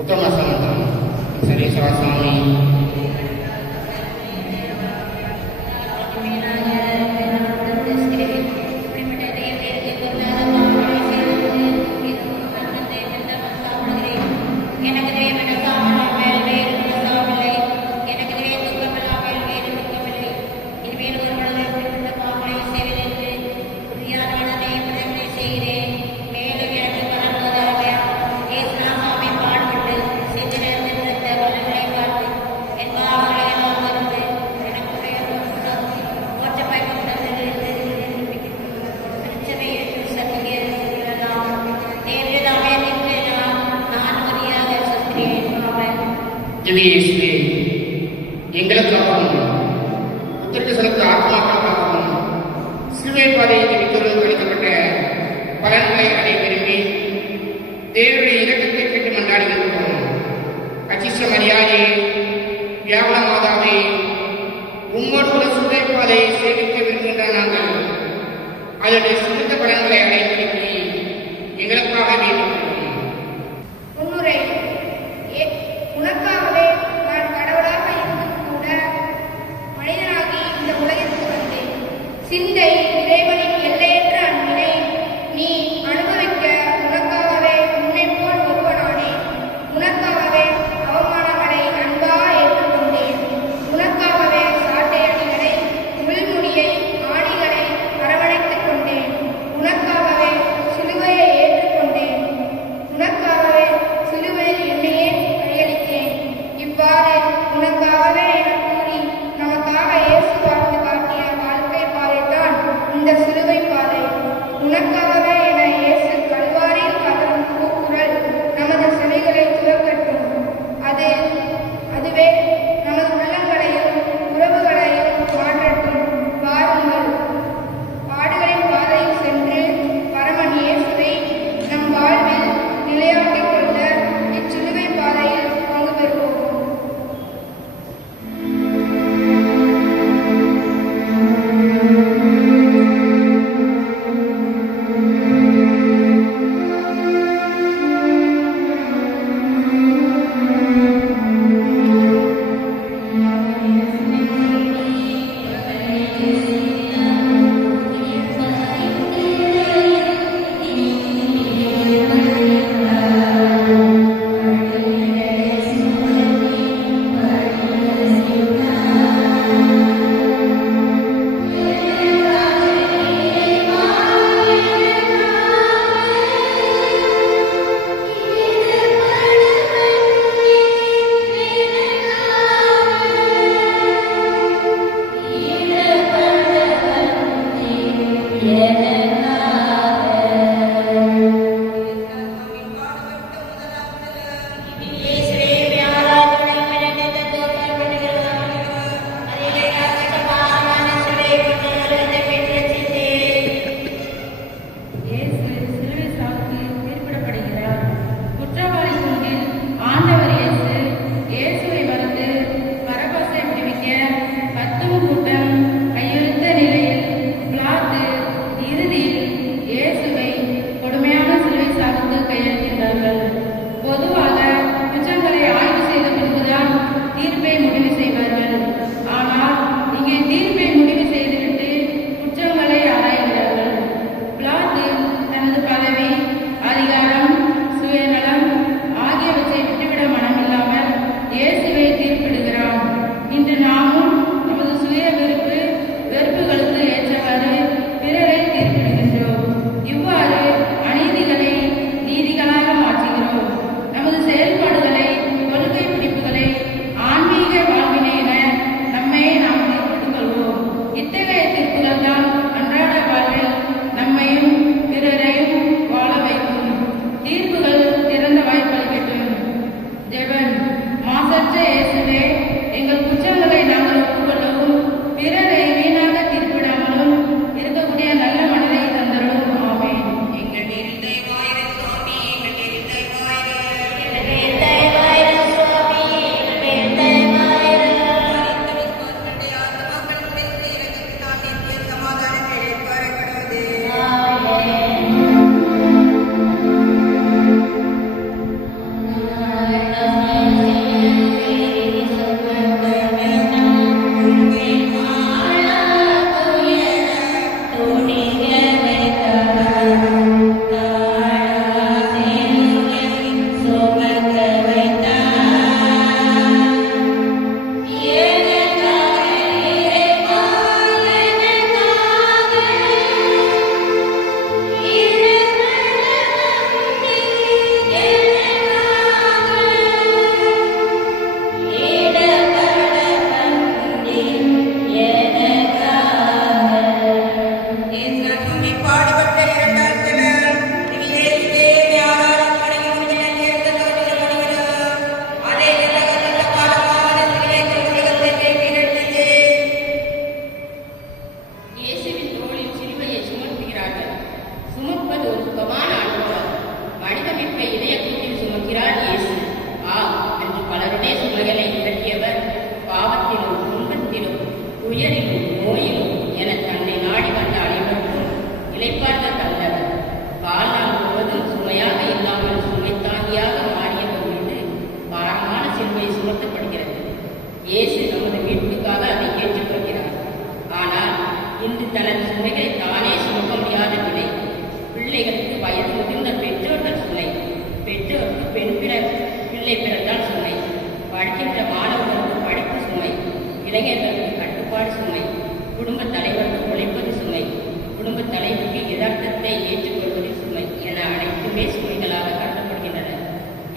உத்தம சந்தம் சரீஸ்வர சுவாமி எங்களுக்காகவும் உத்திற்கு செலுத்த ஆத்மாக்களுக்காகவும் சிலுவை பாதையில் வித்தொரு அளிக்கப்பட்ட பலன்களை அடைய விரும்பி தேவனுடைய இரக்கத்தை கேட்டு மன்றாடி இருக்கிறோம். அச்சிஷ்ட மரியாதை வியாபன மாதாவை உம்மோடு சிலுவை பாதையை சேமிக்க விரும்புகின்ற நாங்கள் அதனுடைய சிறந்த பலன்களை அடைவதற்கு எங்களுக்காக வேண்டும். உனக்காகவே நான் கடவுளாக இருந்தும் கூட மனிதனாகி இந்த உலகிற்கு வந்தேன். சிந்தை இறைவனின் எல்லையற்ற அன்பினை நீ அனுபவிக்க உனக்காகவே உன்னை போல் ஒருவனானேன். உனக்காகவே அவமானங்களை அன்பா ஏற்றுக்கொண்டேன். உனக்காகவே சாட்டை அணிகளை முள்முடியை ஆணிகளை அரவணைத்துக் கொண்டேன். உனக்காகவே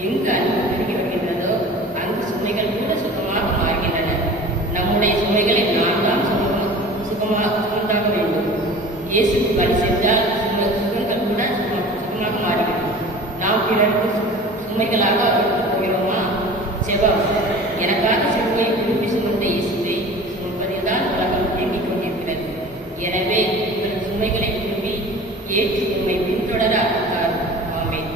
எங்கு அன்பு பெருகி வருகின்றதோ அங்கு சுமைகள் கூட சுகமாக மாறுகின்றன. நம்முடைய சுமைகளை நாம் தான் சுகமாக வேண்டும். இயேசுக்கு பலி சென்றால் சுகங்கள் கூட சுகமாக மாறுகிறது. நாம் பிறருக்கு சுமைகளாக அவருக்கு போகிறோமா? செபம். எனக்காக சிலுவை விரும்பி சுமந்த இயேசுவை சுமப்பதில்தான் உலகம் இயங்கிக் கொண்டிருக்கிறது. எனவே உங்கள் சுமைகளை விரும்பி ஏற்று உண்மை பின்தொடர அழைத்தார். ஆமென்.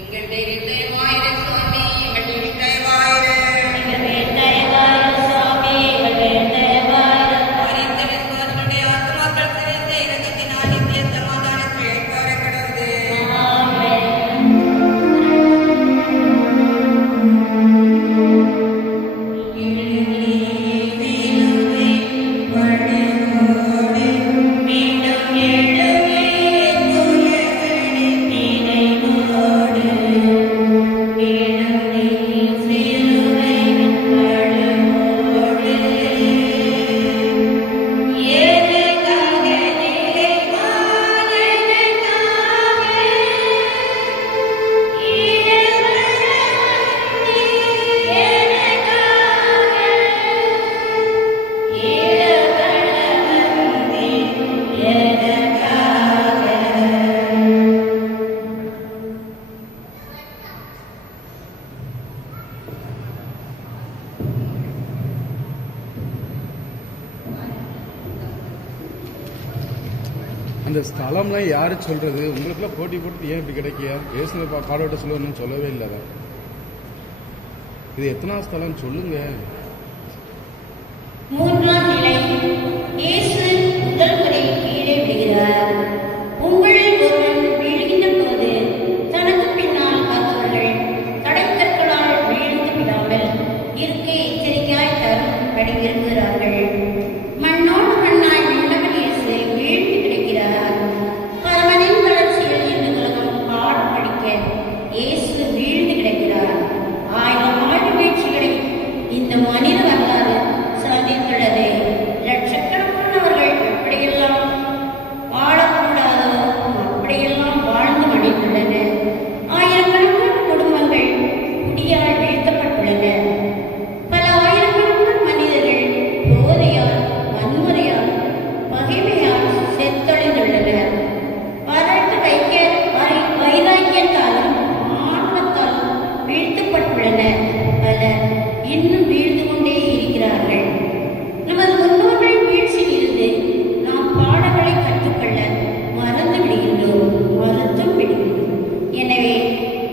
எங்கள் தேவன் தயவாயிரு சுவாமி, எங்கள் தேவன் தயவாயிரு. எங்கள் மேல் தயவாயிரு சுவாமி, எங்கள் மேல் தயவாயிரு. மரித்த விசுவாசிகளுடைய ஆத்துமாக்கள் சிதைந்த இரக்கத்தினால் நித்திய சமாதானத்தை அளிப்பார கடவுளே. ஆமென். அந்த ஸ்தலம்லாம் யாரு சொல்றது? உங்களுக்குலாம் போட்டி போட்டு ஏன் இப்படி கிடைக்கியா? பேசுன பாடோட்ட சொல்லணும்னு சொல்லவே இல்லை. இது எத்தனாவது ஸ்தலம் சொல்லுங்க. 3ஆம் நிலை. இயேசு முதல் முறை கீழே விழுகிறார். உங்களில் ஒருவன் விழுகின்ற போது தனக்கு பின்னால் பார்த்தவர்கள் தடைக்கற்களால் வீழ்ந்து விடாமல் இருக்க எச்சரிக்கையாய் தரும்படி விரும்புகிறார்கள். மண்ணோடு மண்ணாய் விண்ணவன் இயேசு வீழ்ந்து கிடக்கிறார். பரமனின் வளர்ச்சியில் இந்த உலகம் பாடம் படிக்க இயேசு வீழ்ந்து கிடக்கிறார். 1000 ஆண்டு வீழ்ச்சிகளை இந்த மனித வரலாறு சந்தித்துள்ளது. லட்சக்கணக்கானவர்கள் எப்படியெல்லாம் வாழக்கூடாதோ அப்படியெல்லாம் வாழ்ந்து மடிந்துள்ளனர். ஆயிரக்கணக்கான குடும்பங்கள் குடியால் வீழ்த்தப்பட்டுள்ளன. பல ஆயிரக்கணக்கான மனிதர்கள் போதையால், வன்முறையால், பகைமையால் செத்தொழிந்துள்ளனர். வரட்டு வைராக்கியத்தாலும் ஆணவத்தாலும் வீழ்த்தப்பட்டுள்ளனர். பலர் இன்னும் வீழ்ந்து கொண்டே இருக்கிறார்கள். நமது முன்னோர்கள் வீழ்ச்சியிலிருந்து நாம் பாடங்களை கற்றுக்கொள்ள மறந்து விடுகின்றோம், மறுத்தும் விடுகின்றோம். எனவே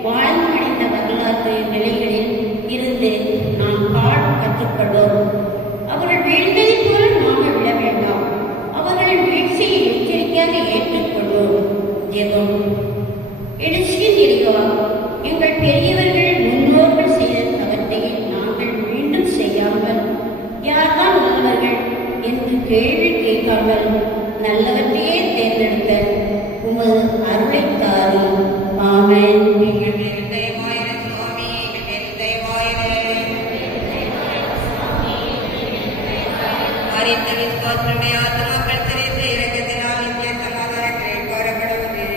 வாழ்ந்து மடிந்த வரலாற்று நிலைகளில் இருந்து நாம் பாடம் கற்றுக்கொள்வோம். அவர்கள் வீழ்ந்ததைப் போல நாம விட வேண்டாம். அவர்களின் வீழ்ச்சியை எச்சரிக்கையாக ஏற்றுக்கொள்வோம். ஜெபம். எழுச்சியின் இறைவா, எங்கள் பெரியவர்கள் முன்னோர்கள் செய்த தவற்றை நாங்கள் மீண்டும் செய்யாமல், யார்தான் நல்லவர்கள் என்று கேள்வி கேட்காமல் நல்லவற்றையே தேர்ந்தெடுத்த உமது அருளை தாரும். ஆமென். எங்கள் தேவன் தயவாயிரு சுவாமி, எங்கள் தேவன் தயவாயிரு. மரித்த விசுவாசிகளுடைய ஆத்துமாக்கள் சிதைந்த இரக்கத்தினால் நித்திய சமாதானத்தை அளிப்பார கடவுளே.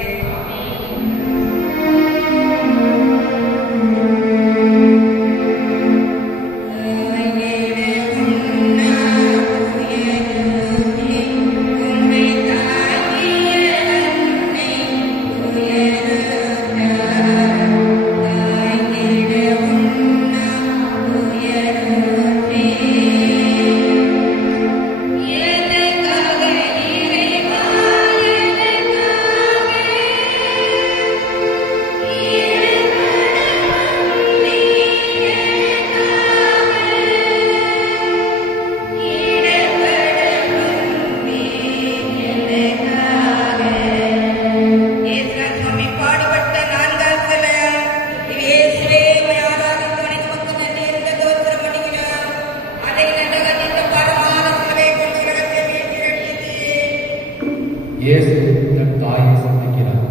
இயேசு தன் தாயை சந்திக்கிறார்.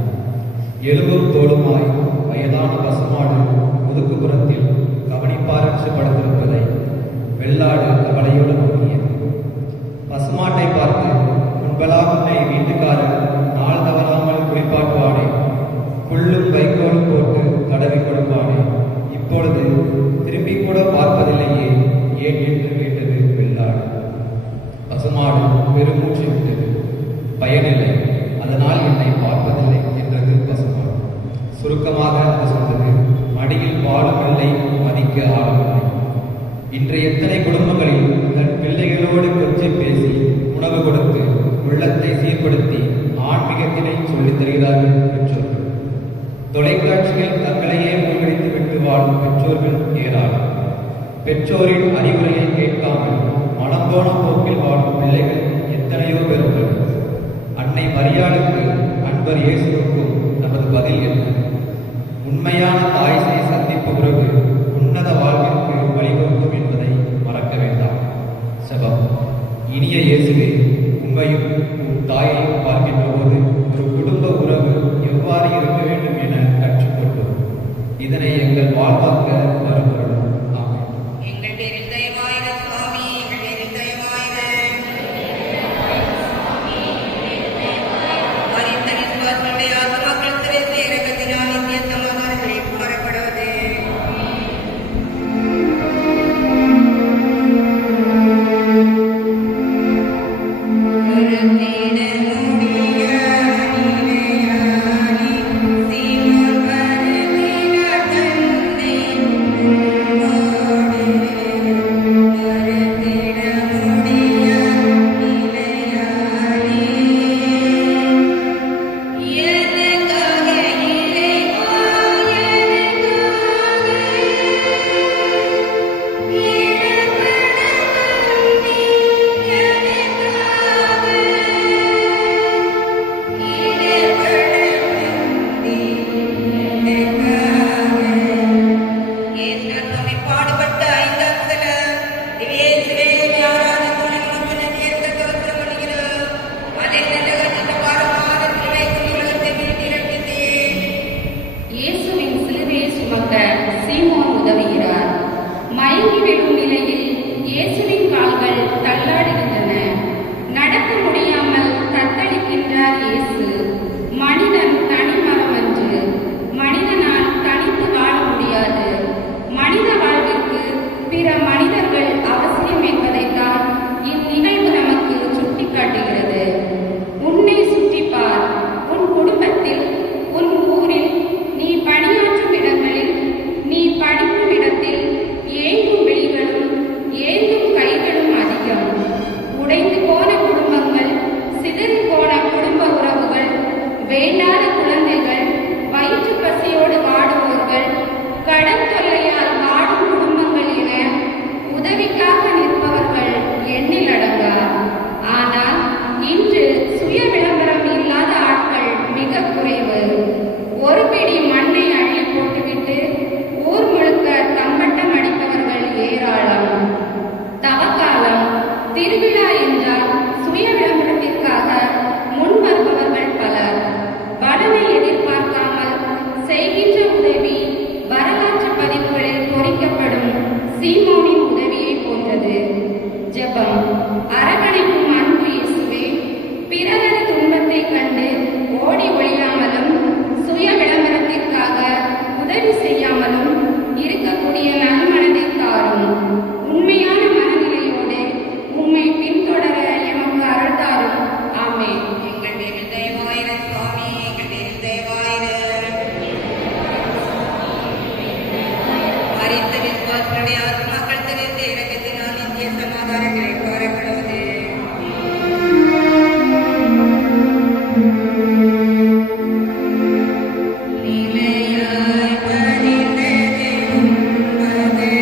எலும்பும் தோளுமாய் வயதான பசுமாடு முதுகுப்புறத்தில் கவனிப்பாரற்று படுத்திருப்பதை வெள்ளாடு கவலையோடு நோக்கியது. பசுமாட்டை பார்த்து, முன்பெல்லாம் உன்னை வீட்டுக்காரர் நாள் தவறாமல் குளிப்பாட்டுவானே, புல்லும் வைக்கோலும் போட்டு இப்பொழுது திரும்பி கூட பார்ப்பதில்லையே ஏன் என்று கேட்டது வெள்ளாடு. பசுமாடு பெருமூச்சு விட்டது. பயனில்லை, அதனால் என்னை பார்ப்பதில்லை என்றது பசுமாடு. சுருக்கமாக அது சொன்னது, மடியில் வாழும் வெள்ளை மதிக்க ஆரம்பில்லை. இன்றைய எத்தனை குடும்பங்களில் தன் பிள்ளைகளோடு கொஞ்சி பேசி உணவு கொடுத்து உள்ளத்தை சீர்படுத்தி ஆன்மீகத்தினை சொல்லித் தருகிறார்கள் பெற்றோர்கள். தொலைக்காட்சியில் தங்களையே மூழ்கடித்து விட்டு வாழும் பெற்றோர்கள் ஏராளம். பெற்றோரின் அறிவுரையை கேட்காமல் மனம்போன போக்கில் வாழும் பிள்ளைகள் எத்தனையோ பேர் உள்ளனர். அன்னை மரியாளுக்கு அன்பர் இயேசுவுக்கும் நமது பதில் என்ன? உண்மையான தாய்சை சந்திப்பு உறவு உன்னத வாழ்விற்கு வழிவகுக்கும் என்பதை மறக்க வேண்டாம். செபம். இனிய இயேசுவே, உண்மையும் உன் தாயையும் பார்க்கின்ற போது ஒரு குடும்ப உறவு எவ்வாறு இருக்க வேண்டும் என கற்றுக்கொண்டோம். இதனை எங்கள் வாழ்வாக்க வருகிறோம். ஆமென். எங்கள் பேரில் தயவாயிர சுவாமி, எங்கள் பேரில் தயவாயிர. மரித்த விசுவாசனுடைய ஆத்மாக்கள் சிறைந்த இரக்கத்தினால் நித்திய சமாதானங்களை புகழப்படுவது. கருத்திட முடிய நிலையானி சீமோன் கருத்திட தன்னை உம்மோடு. கருத்திட முடிய நிலையானி எனக்காக இறைவா, எனக்காக பாடுபட்ட ஐந்தாம் சில திவ்யேசுவே ஆராதனை உனக்கு நன்றி என்று தோற்றம் பண்ணுகிறோம். அதை நல்லகத்தின் பாரமான சிலுவைக்கு உலகத்தை மீட்டு இரட்சித்தீர். இயேசுவின் சிலுவையை சுமக்க சீமோன் உதவுகிறார். மயங்கி விழும் நிலையில் இயேசுவின் கால்கள் தள்ளாடுகின்றன. நடக்க முடியாமல் தத்தளிக்கின்றார் இயேசு. மனிதன் தனிமரம் அன்று. மனிதனால் தனித்து வாழ முடியாது. மனித வாழ்விற்கு பிற மனிதர்கள் அவசியம் என்பதைத்தான் இந்நிகழ்வு நமக்கு சுட்டிக்காட்டுகிறது. உன்னை சுற்றிப்பார். உன் குடும்பத்தில், உன் ஊரில், நீ பணியாற்றும் இடங்களில், நீ படிக்கும் இடத்தில் ஏங்கும் விழிகளும் ஏங்கும் கைகளும் அதிகம். உடைந்து போன குடும்பங்கள், சிதறி போன குடும்ப உறவுகள், வேண்டாத குழந்தைகள், வயிற்று பசியோடு வாடுவோர்கள், கடன் தொல்லையால் வாடும் குடும்பங்கள் என உதவிக்காக நிற்பவர்கள் எண்ணில் அடங்கார். ஆனால் இன்று சுய விளம்பரம் இல்லாத ஆட்கள் மிக குறைவு. ஒரு பிடி மண்ணை அள்ளி போட்டுவிட்டு ஊர் முழுக்க தம்பட்டம் அடிப்பவர்கள் ஏராளம். தவக்காலம், திருவிழா என்றால் சுய விளம்பரத்திற்காக முன் வருபவர்கள் பலர். பலனை எதிர்பார்க்காமல் செய்கின்ற உதவி வரலாற்று பதிவுகளில் பொறிக்கப்படும் சீமோனின் உதவியை போன்றது. ஜெபம். அரவணைக்கும் அன்பு இயேசுவே, பிறரது துன்பத்தை கண்டு ஓடி ஒழியாமலும் சுய விளம்பரத்திற்காக உதவி செய்யாமலும் இருக்கக்கூடிய நன்மனதை தாரும். உண்மையான மனநிலையோடு உம்மை பின்தொடர எமக்கு அருள் தாரும். ஆமென். எங்கள் பேரில் தயவாயிர சுவாமி, எங்கள் பேரில் தயவாயிர. மரித்த விசுவாசனுடைய ஆத்மாக்கள் சிறைந்த இரக்கத்தினால் நித்திய சமாதானங்களை புகழப்படுவது. நிலையாய் பணிந்தது உமது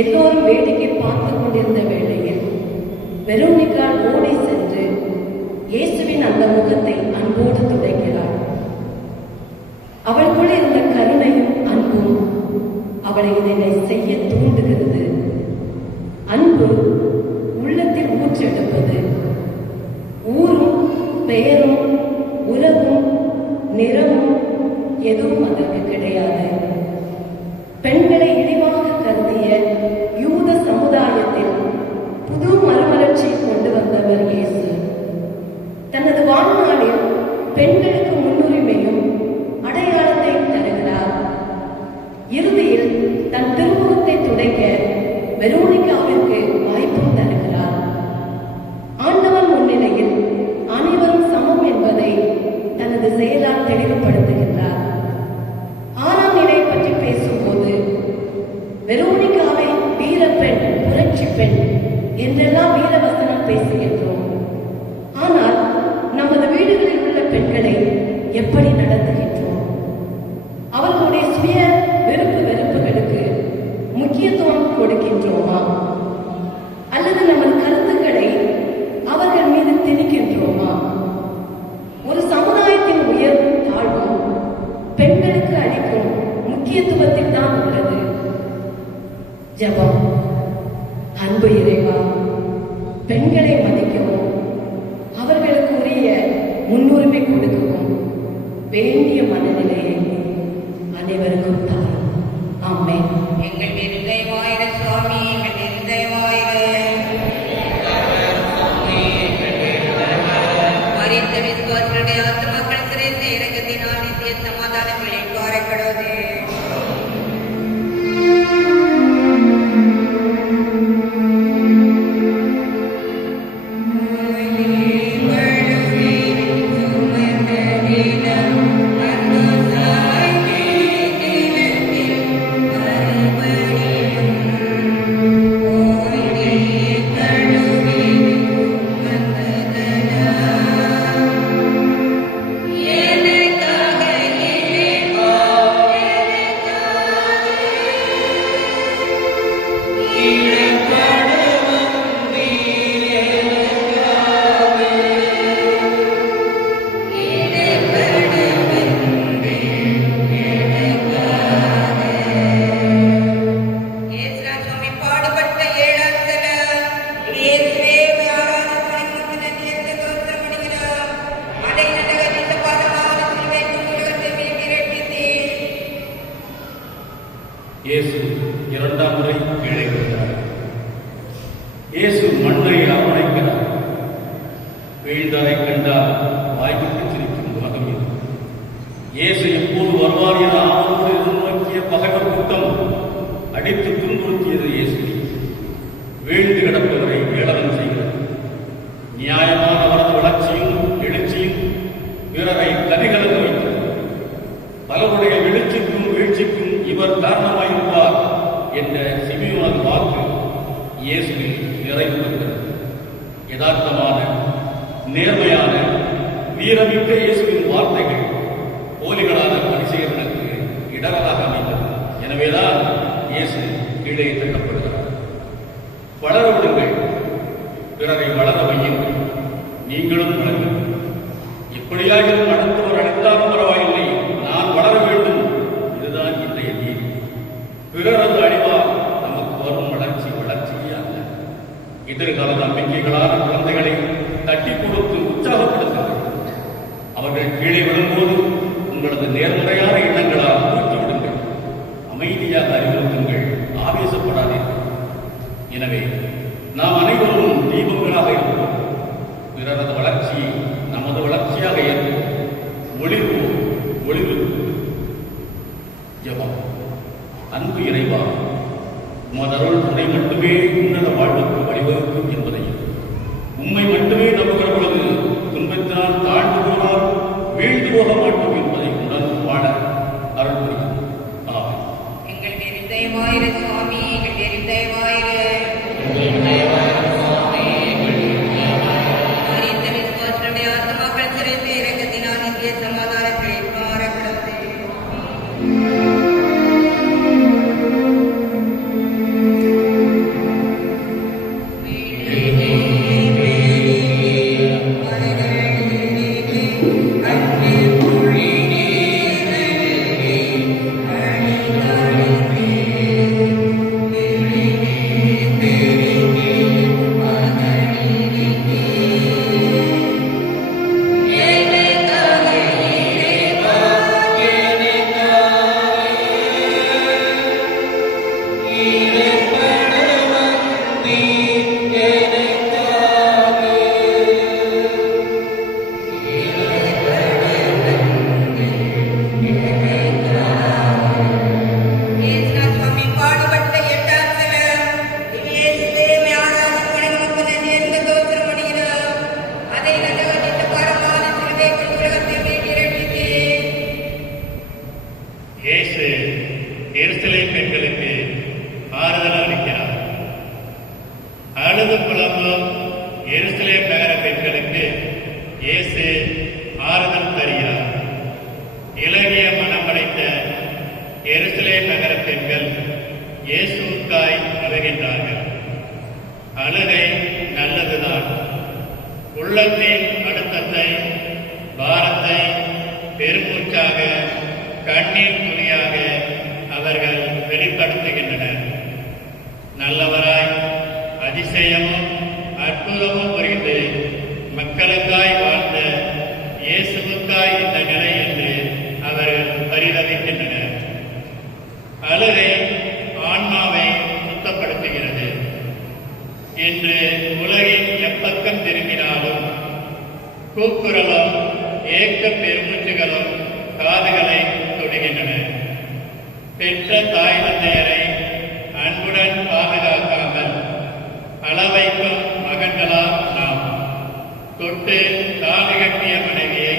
எல்லோரும் வேடிக்கை பார்த்து கொண்டிருந்த வேளையில் வெரோனிகா ஓடி சென்று இயேசுவின் அந்த முகத்தை அன்போடு துடைக்கிறாள். அவளுக்குள் இருந்த கருணையும் அன்பும் அவளை இதனை செய்ய தூண்டுகிறது. அன்பு உள்ளத்தில் ஊற்றெடுப்பது. ஊரும் பெயரும் உலகும் நிறமும் எதுவும் அதற்கு கிடையாது. பெண்களை இழிவாக கருதிய யூத சமுதாயத்தில் புது மறுமலர்ச்சியை கொண்டு வந்தவர் இயேசு. தனது வாழ்நாளில் பெண்களுக்கு முன்னுரிமையும் அடையாளத்தையும் தருகிறார். இறுதியில் தன் திருமுகத்தை துடைக்க வெரோனிகாவிற்கு வாய்ப்பும் தருகிறார். ஆண்டவன் முன்னிலையில் அனைவரும் சமம் என்பதை தனது செயலால் தெளிவுபடுத்துகின்றார். 6ஆம் நிலை பற்றி பேசும்போது வெரோனிகாவை வீரப்பெண், புரட்சி பெண் என்றெல்லாம் வீரவசனம் பேசுகின்றோம். ஆனால் நமது வீடுகளில் உள்ள பெண்களை எப்படி நடத்துகின்றோம்? அவர்களுடைய சுய விருப்பு வெறுப்புகளுக்கு முக்கியத்துவம் கொடுக்கின்றோமா? அல்லது நமது கருத்துக்களை அவர்கள் மீது திணிக்கின்றோமா? ஒரு சமுதாயத்தின் உயர்வும் தாழ்வும் பெண்களுக்கு அளிக்கும் முக்கியத்துவத்தில் தான் உள்ளது. ஜெபம். அன்பு இறைவா, பெண்களை மதிக்கவும் அவர்களுக்கு உரிய முன்னுரிமை கொடுக்கவும் வேண்டிய மனநிலையை அனைவருக்கும் தாரும். ஆமென். எங்கள் இருதயமாயிர சுவாமி, எங்கள் இருதயமாயிர மரித்த விசுவாசிகளுடைய ஆத்துமாக்கள் சிறைந்த இரக்கத்தினால் நித்திய சமாதானங்களை பாரக்கடவுதே. இயேசு 2ஆம் முறை கீழே விழுந்தார். இயேசு மண்ணை அரவணைக்கிறார். வீழ்ந்ததை கண்டால் வாய்விட்டு சிரிக்கும் உலகம் இது. இயேசு எப்போது வருவார் என ஆவலோடு எதிர்நோக்கிய பகைவர் கூட்டம் அடித்து துன்புறுத்தியது இயேசு. வீழ்ந்து கிடப்பவரை ஏளனம் செய்கிறது. நியாயமான அவரது வளர்ச்சியும் எழுச்சியும் பிறரை கதிகலந்து வைத்தது. பலருடைய எழுச்சிக்கும் வீழ்ச்சிக்கும் இவர் காரணமாயிருப்பார் என்ற சிமியோனது வாக்கு இயேசுவில் நிறைவு பெறுகிறது. யதார்த்தமான, நேர்மையான, வீரமிக்க இயேசுவின் வார்த்தைகள் போலிகளான பரிசெயர்களுக்கு இடராக அமைந்தது. எனவேதான் இயேசு கீழே தள்ளப்படுகிறார். வளர விடுங்கள், பிறரை வளர வையுங்கள், நீங்களும் வளருங்கள். எப்படியாகிலும் அடுத்தவர் அளித்தாலும் பரவாயில்லை, நான் வளர வேண்டும். இதுதான் இன்றைய நீதி. பிறரது அழிவால் நமக்கு வரும் வளர்ச்சியே அல்ல. எதிர்கால நம்பிக்கைகளான குழந்தைகளை தட்டி கொடுத்து உற்சாகப்படுத்துங்கள். அவர்கள் கீழே விடும்போது உங்களது நேர்முறையான எண்ணங்களால் ஊற்றி விடுங்கள். அமைதியாக அறிவுறுத்துங்கள், ஆவேசப்படாதீர்கள். எனவே நாம் அனைவரும் தீபங்களாக இருப்போம். பிறரது வளர்ச்சியை நமது வளர்ச்சியாக ஏற்போம். ஒளிர்வோம், ஒளிர்விப்போம். ஜெபம். அன்பு இறைவா, உமதருள் துணை மட்டுமே உன்னத வாழ்வுக்கு வழிவகுக்கும் என்பதையும், உம்மை மட்டுமே நம்புகிற பொழுது துன்பத்தினால் தாழ்ந்து போனால் வீழ்ந்து போக மாட்டோம் என்பதை உணர்ந்து வாழ அருள் புரியும். ஆமென். எங்கள் இருதயமாயிர சுவாமி, எங்கள் இருதயமாயிர மரித்த விசுவாசிகளுடைய ஆத்துமாக்கள் சிறைந்த இரக்கத்தினால் நித்திய சமாதானத்தை பாரக்கடவுதே. அழுது புலம்பும் எருசலேம் நகர பெண்களுக்கு இயேசு ஆறுதல் தருகிறார். இளகிய மனமடைந்த எருசலேம் நகர பெண்கள் இயேசுவுக்காய் அழுகின்றார்கள். அழுகை நல்லதுதான். உள்ளத்தின் அழுத்தத்தை, பாரத்தை பெருமூச்சாக, கண்ணீர் துளியாக அவர்கள் வெளிப்படுத்துகின்றனர். நல்லவராய் அதிசயமும் அற்புதமும் புரிந்து மக்களுக்காய் வாழ்ந்த இயேசுவுக்காய் இந்த நிலை என்று அவர்கள் பரிதவிக்கின்றனர். அழுகை ஆன்மாவை சுத்தப்படுத்துகிறது. இன்று உலகின் எப்பக்கம் திரும்பினாலும் கூக்குரலும் ஏக்க பெருமூச்சுகளும் காதுகளை தொடுகின்றன. பெற்ற தாய் தந்தையரை அன்புடன் பாதுகாக்காமல் அளவைக்கும் மகன்களால் நாம் தொட்டு தாலி கட்டிய மனைவியை,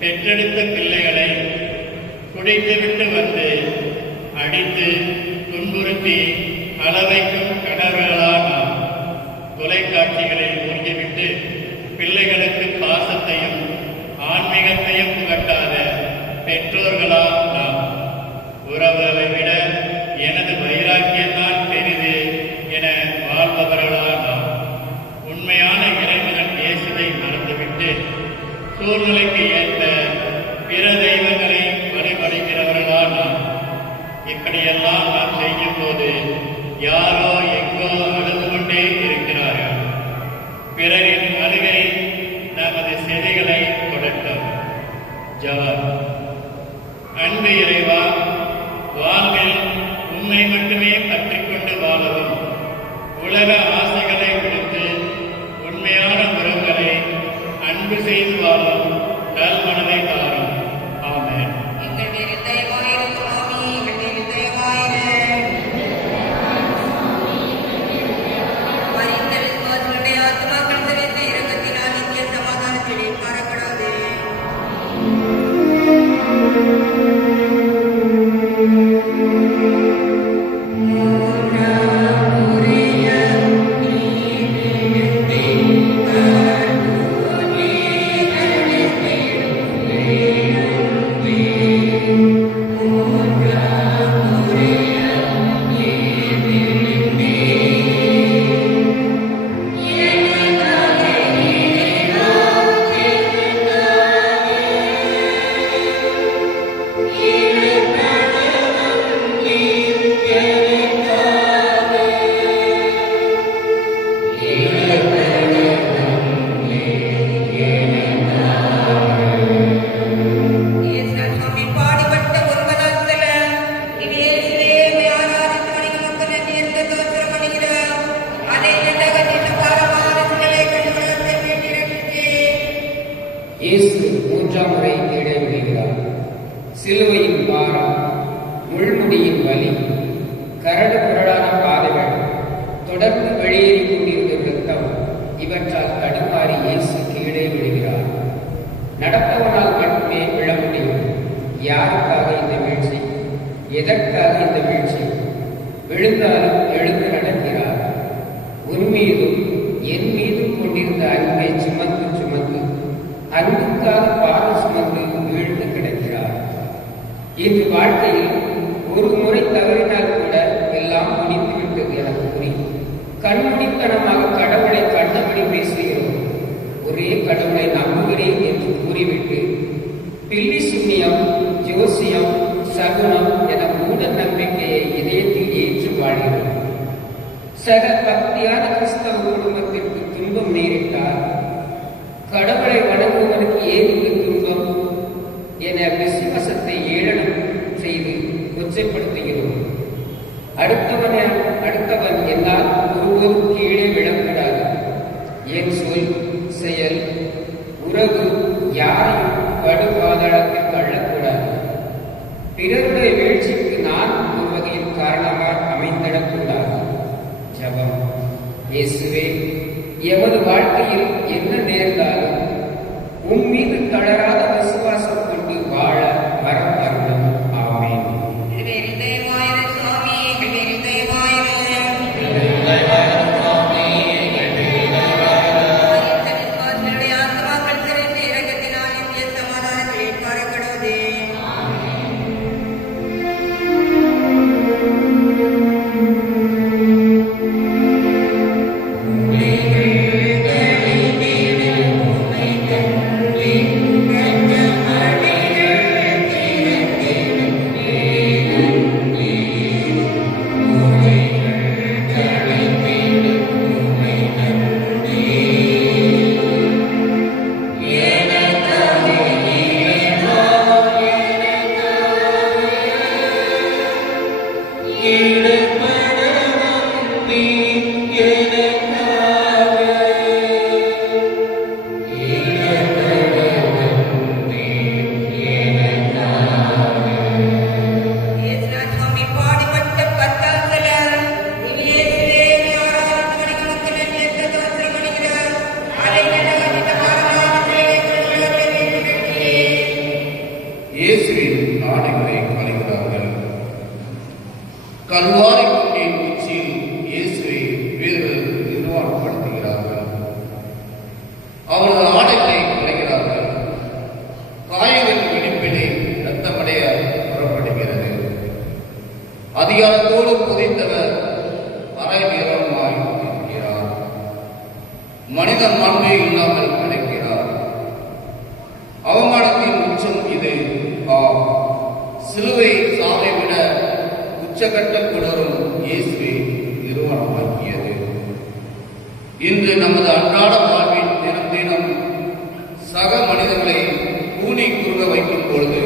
பெற்றெடுத்த பிள்ளைகளை குடித்துவிட்டு வந்து அடித்து துன்புறுத்தி அளவைக்கும் கணவர்களால் நாம் தொலைக்காட்சிகளில் மூழ்கிவிட்டு பிள்ளைகளுக்கு பாசத்தையும் ஆன்மீகத்தையும் புகட்டாத பெற்றோர்களால் நாம் உறவுகளை விட எனது வைராக்கியம்தான் பெரிது என வாழ்பவர்களால் நாம் உண்மையான இறைவன் இயேசுவை மறந்துவிட்டு சூழ்நிலைக்கு ஏற்ப பிற தெய்வங்களை வழிபடுகிறவர்களால் நாம் இப்படியெல்லாம் நாம் செய்யும் போது யாரோ எங்கோ அழுது கொண்டே இருக்கிறார்கள். பிறரின் அழுகை நமது செவிகளை தொடட்டும். ஜெபம். அன்பு இறைவா, வாழ்வில் உண்மை மட்டுமே பற்றிக்கொண்டு வாழவும், உலக ஆசைகளை விடுத்து உண்மையான உறவுகளை அன்பு செய்து வாழும் நல்மனதை தாரும். ஆமென். எங்கள் மேல் தயவாயிரும் சுவாமி, எங்கள் மேல் தயவாயிரும். மரித்த விசுவாசிகளுடைய ஆத்துமாக்கள் செலுத்த இரக்கத்தினால் நித்திய சமாதானத்திலே காணப்படாது. சுவாமி பாடுபட்ட ஒருவனால் செல்ல இனி இயேசுவே ஆராதித்து வணங்கும் மக்கள் நன்றி என்று தோற்றம் அடைகிறோம். அதை நல்லகத்தின் பாரமான சிலை கண்டு உலகத்தை மீட்டிருக்கிறே. இயேசு மூன்றாம் முறை கீழே விழுகிறார். சிலுவையின் பாரம், முள்முடியின் வலி, கரடு புரடான பாதைகள், தொடர்ந்து வெளியேறிக் கொண்டிருந்த இரத்தம், இவற்றால் தடுமாறி இயேசு கீழே விழுகிறார். நடப்பவனால் மட்டுமே விழ முடியும். யாருக்காக இந்த வீழ்ச்சி? எதற்காக இந்த வீழ்ச்சி? விழுந்தாலும் எழுந்து நடக்கிறார். உன் மீதும் என் மீதும் கொண்டிருந்த அன்பை சுமந்து சுமந்து அன்புக்காக பாடு சுமந்து வீழ்ந்து கிடக்கிறார். இன்று வாழ்க்கையில் ஒரு முறை தவறினால் கூட எல்லாம் முடிந்துவிட்டது என கூறி கண்மூடித்தனமாக கடவுளை கண்டபடி பேசுகிறோம். ஒரே கடவுளை நம்புகிறேன் என்று கூறிவிட்டு பில்லி சுண்ணியம், ஜோசியம், சகுனம் என மூட நம்பிக்கையை இதயத்தில் ஏற்று வாழ்கிறோம். சக பக்தியான கிறிஸ்தவ குடும்பத்திற்கு துன்பம் நேரிட்டால் கடவுளை வணங்குவதற்கு ஏன் இந்த துன்பம் என விசுவாசத்தை ஏளனம் செய்து கொச்சைப்படுத்துகிறோம். அடுத்தவன் என்னால் ஒருவரும் கீழே விடக்கூடாது. என் சொல், செயல், உறவு யாரையும் படுபாதாளத்தில் தள்ளக்கூடாது. பிறருடைய வீழ்ச்சிக்கு நான் ஒரு வகையில் காரணமாக அமைந்திடக்கூடாது. ஜெபம். இயேசுவே, எமது வாழ்க்கையில் என்ன நேர்ந்தாலும் உன் மீது தளராத விசுவாசம் கொண்டு வாழ வரம் அருளும். ஆமென். தயவாயிரும் சுவாமி, எங்கள் மேல் தயவாயிரும். தயவாயிரும் சுவாமி, மனித மாண்பே இல்லாமல் கிடைக்கிறார். அவமானத்தின் உச்சம் இது. சிலுவை சாவை விட உச்சகட்ட கொடரும் இயேசுவை நிறுவனமாக்கியது. இன்று நமது அன்றாட வாழ்வில் தினம் தினம் சக மனிதர்களை கூனி குறுக வைக்கும் பொழுது,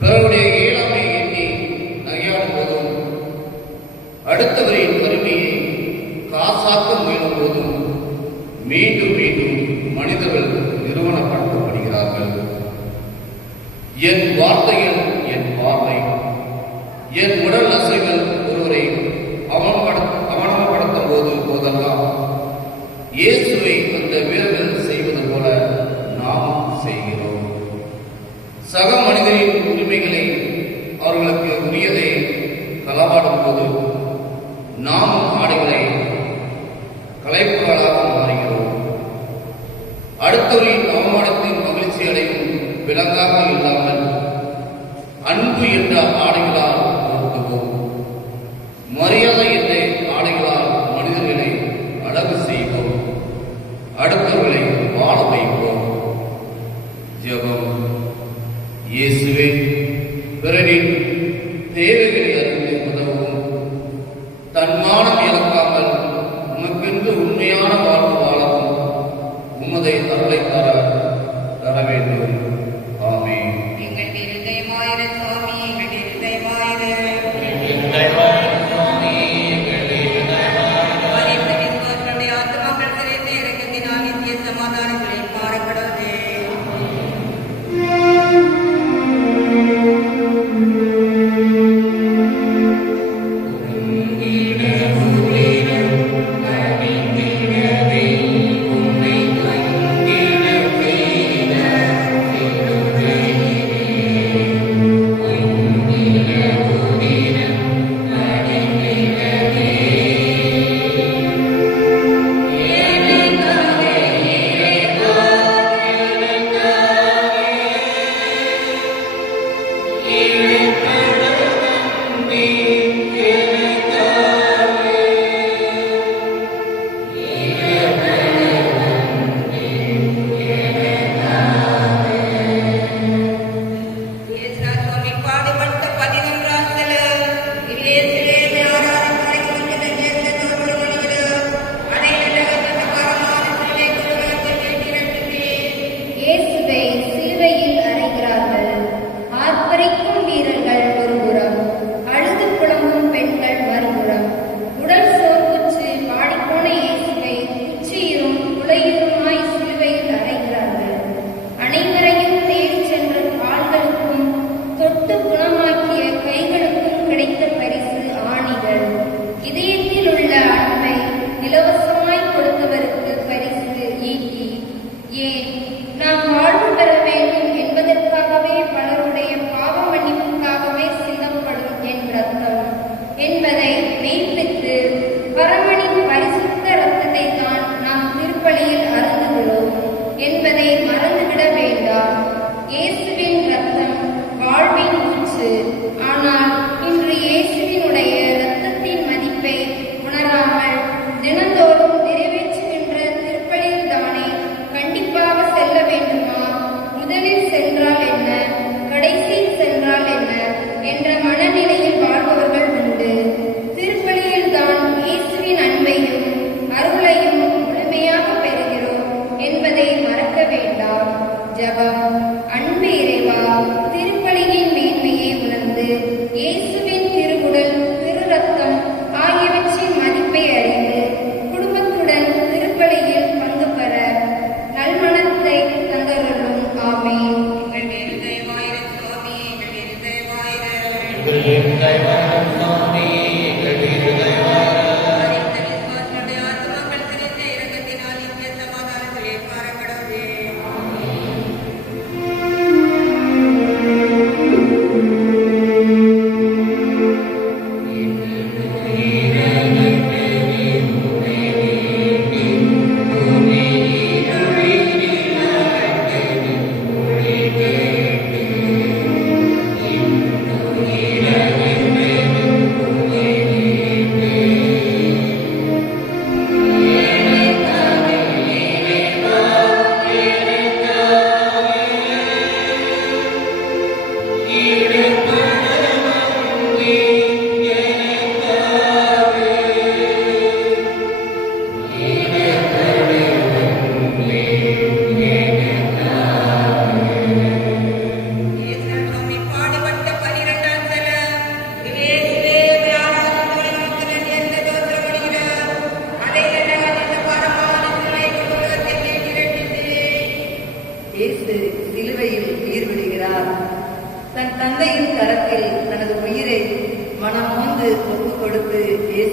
பிறருடைய இயலாமை எண்ணி நகையாடும் போதும், அடுத்தவரின் வறுமையை காசாக்க முயலும் போதும் மீண்டும் மீண்டும் மனிதர்கள் நிறுவனப்படுத்தப்படுகிறார்கள். என் வார்த்தைகள், என் பார்வை, என் உடல் அசைகள் ஒருவரை அவமானப்படுத்தும் போதெல்லாம் இயேசுவை அந்த வீரர்கள் செய்வது போல நாம் செய்கிறோம். சக மனிதரின் உரிமைகளை, அவர்களுக்கு உரியதை களவாடும் போது நாமும் ஆடைகளை கலைப்புகளாக மாறுகிறோம். அடுத்தவரின் அவமானத்தின் மகிழ்ச்சி அடையும் விலங்காக இல்லாமல் அன்பு என்ற ஆடைகளால் பொருத்துவோம். மரியாதை என்ற ஆடைகளால் மனிதர்களை அழகு செய்வோம். அடுத்தவர்களை வாழ வைப்போம். ஜெபம். இயேசுவே, பிறரின் தேவைகளை அறிந்து உதவும். தன்மானம் இழக்காமல் உமக்கென்று உண்மையான வாழ்வு வாழவும் உமதை அருளை தர வேண்டும். ஆமென். எங்கள் இருதயமாயிர சுவாமி, எங்கள் இருதயமாயிர அனைத்து விசுவாசனுடைய ஆத்மாக்கள் சிறைந்த இறக்கத்தினால் நித்திய சமாதானங்களை பாடப்படுவது. உன்னிட உயிரும் கவிந்திடவே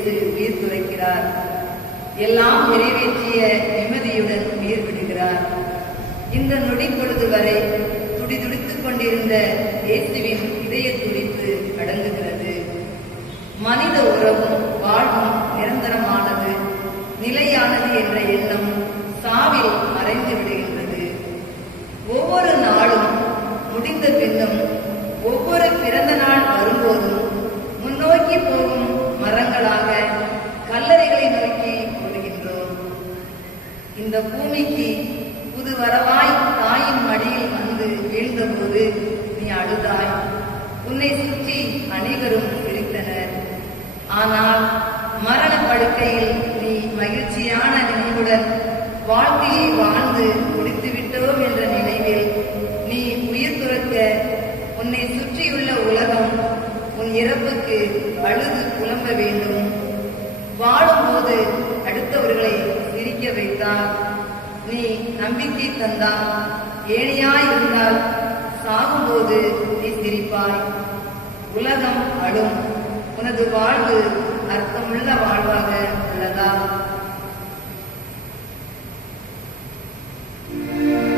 இயேசு உயிர் துறக்கிறார். எல்லாம் நிறைவேற்றிய நிம்மதியுடன் உயிர் விடுகிறார். இந்த நொடி பொழுது வரை துடிதுடித்துக் கொண்டிருந்த இயேசுவின் இதய துடிப்பு அடங்குகிறது. மனித உறவும் வாழ்வும் நிரந்தரமானது, நிலையானது என்ற எண்ணம் சாவில் மறைந்து விடுகின்றது. ஒவ்வொரு நாளும் முடிந்த பின்னும் ஒவ்வொரு பிறந்த நாள் வரும்போதும் முன்னோக்கி போகும் மரங்களாக கல்லறைகளை நோக்கி ஓடுகின்றோம். இந்த பூமிக்கு புது வரவாய் தாயின் மடியில் வந்து வீழ்ந்தபோது நீ அழுதாய். உன்னை சுற்றி அனைவரும் சிரித்தனர். ஆனால் மரண படுக்கையில் நீ மகிழ்ச்சியான நினைவுடன் வாழ்க்கையை வாழ்ந்து முடித்துவிட்டோம் என்ற நினைவில் நீ உயிர் துறக்க உன்னை சுற்றியுள்ள உலகம் உன் இறப்புக்கு அழுது புலம்ப வேண்டும். வாழும்போது அடுத்தவர்களை சிரிக்க வைத்தால், நீ நம்பிக்கை தந்தால், ஏழையாய் இருந்தால், சாகும்போது நீ சிரிப்பாய். உலகம் அழும். உனது வாழ்வு அர்த்தமுள்ள வாழ்வாக உள்ளதா? Yeah.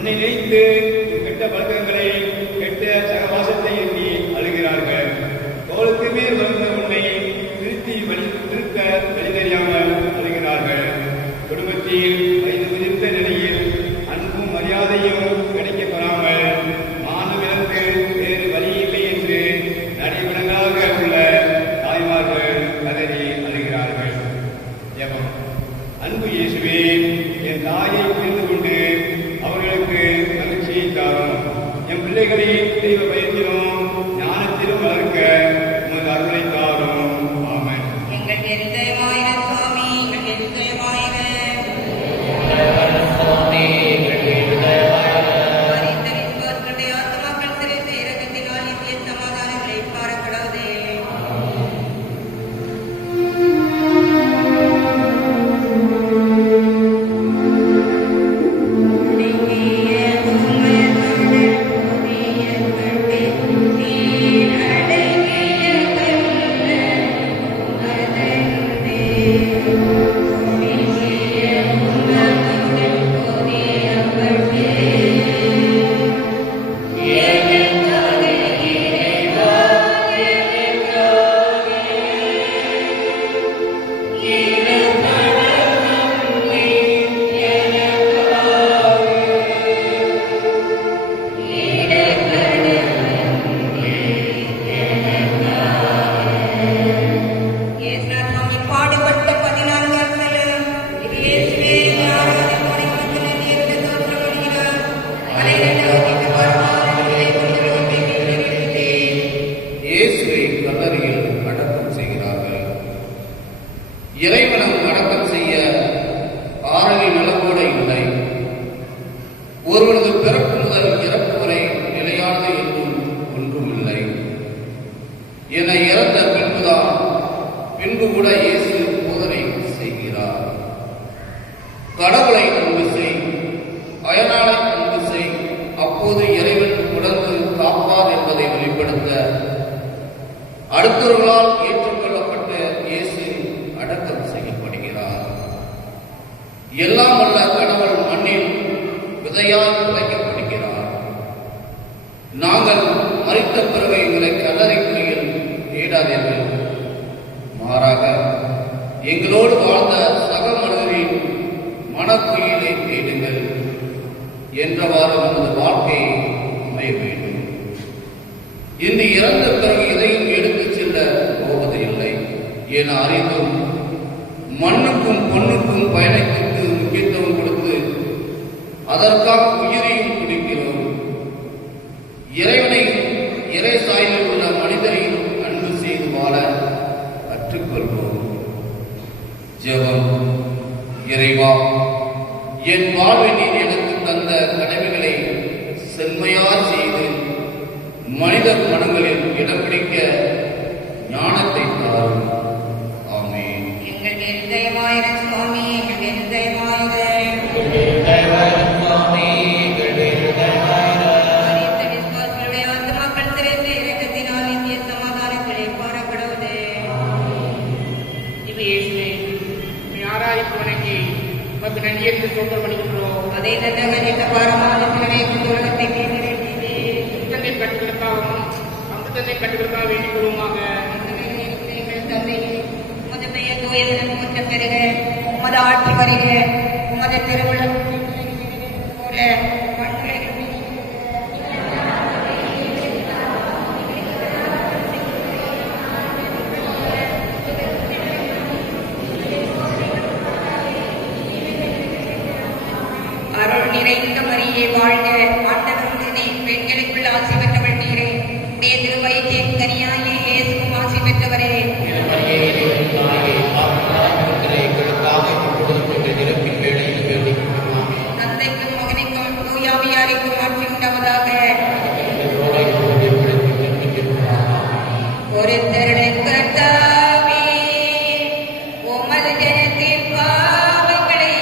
உன்னை நினைத்து கெட்ட பழக்கங்களை கெட்ட சகவாசத்தை எண்ணி அழுகிறார்கள். தோளுக்கு மேல் வந்த உன்னை திருத்த வழி தெரியாமல் அழுகிறார்கள். குடும்பத்தில் வயது முதிர்ந்த நிலையில் அன்பும் மரியாதையும் கிடைக்கப்பெறாமல் மானம் இழந்து வேறு வழி இல்லை என்று நடைமுறையாக உள்ள தாய்மார்கள் கதறி அழுகிறார்கள். ஜெபம். அன்பு இயேசுவே, என் தாயை புரிந்து கொண்டு அவர்களுக்கு மகிழ்ச்சியை தாரும். என் பிள்ளைகளை தெய்வ பயத்திலும் ஞானத்திலும் வளர்க்க உமது அருளை தாரும். ஆமென். எங்கள் எரிந்தயமாயிர சுவாமி, எங்கள் எரிந்தயமாயிர மரித்த விசுவாசங்களுடைய ஆத்மாக்கள் சிறைந்த இரக்கத்தினால் நித்திய சமாதானங்களை பாரப்படாதே. இயேசுவை கல்லறையில் அடக்கம் செய்கிறார்கள். இறைவனம் அடக்கம் செய்ய ஆறடி நிலம் கூட இல்லை. ஒருவரது பிறப்பு முதல் இறப்பு வரை நிலையானது என்றும் ஒன்றும் இல்லை என இறந்த பின்பு கூட இயேசு போதனை செய்கிறார். கடவுளை அன்பு செய், அயனாளை அன்பு செய், அப்போது இறைவன் உணர்ந்து காப்பார் என்பதை வெளிப்படுத்த அடுத்தவர்களால் ஏற்றுக்கொள்ளப்பட்ட இயேசு அடக்கம் செய்யப்படுகிறார். எல்லாம் வல்ல கடவுள் மண்ணில் விதையால் புதைக்கப்படுகிறார். நாங்கள் மரித்த பிறகு எங்களை கல்லறைக்குழியில் தேடாதீர்கள், மாறாக எங்களோடு வாழ்ந்த சக மனிதரின் மனக்குயிலை தேடுங்கள் என்றவாறு நமது வாழ்க்கையை அமைய வேண்டும். இன்று இறந்த பிறகு இதையும் எடுத்துச் செல்ல போவதில்லை என அறிந்தும் மண்ணுக்கும் பொண்ணுக்கும் பயணத்திற்கு முக்கியத்துவம் கொடுத்து அதற்காக உயிரையும் குடிக்கிறோம். இறைவனையும் இறை சாயலில் உள்ள மனிதரையும் அன்பு செய்து வாழ கற்றுக்கொள்வோம். ஜெபம். இறைவா, என் வாழ்வில் நீர் எனக்கு தந்த கடமைகளை செம்மையார் செய்து மனித மனங்களில் இடம் பிடிக்க ஞானத்தை தாரும். ஆமென். எங்கள் நிர்தயமாயிர சுவாமி, எங்கள் நிர்தயமாயிர மரித்த விசுவாசிகளுடைய ஆத்மாக்கள் சிறைந்த இரக்கத்தினால் நித்திய சமாதானங்களை பாரப்படுவது. இது இயேசுவே, உம்மை ஆராதித்து வணங்கி உமக்கு நன்றியென்று தோற்றம் பண்ணுகின்றோம். அதே நல்ல பாரமான சிலரை உலகத்தை மீட்டெடுத்தீரே. தந்தை கட்டுகளுக்காகவும் அம்புத்தந்தை கட்டுகளுக்காக வேண்டிக் கொள்வோமாக. எங்கள் தந்தையே, உமது பெயர் தூயதென போற்றப் பெறுக. உமது ஆட்சி வருக. உமது திருவுளம் போல மண்ணுலகில் அருள் நிறைந்த மரியே வாழ்க. ஆண்டவர் உடனே பெண்களுக்குள் ஆசி பெற்றவள் நீரே. உடைய திருவயிற்றின் கனியாகிய இயேசுவும் ஆசி பெற்றவரே. தந்தைக்கும் மகனுக்கும் தூயாவியாருக்கும் ஆட்சி உண்டாவதாக. ஒரு கர்த்தாவே, உமது ஜனத்தின் பாவங்களை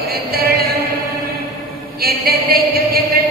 ஒரு தருணம் என்றென்றைக்கும் எங்கள்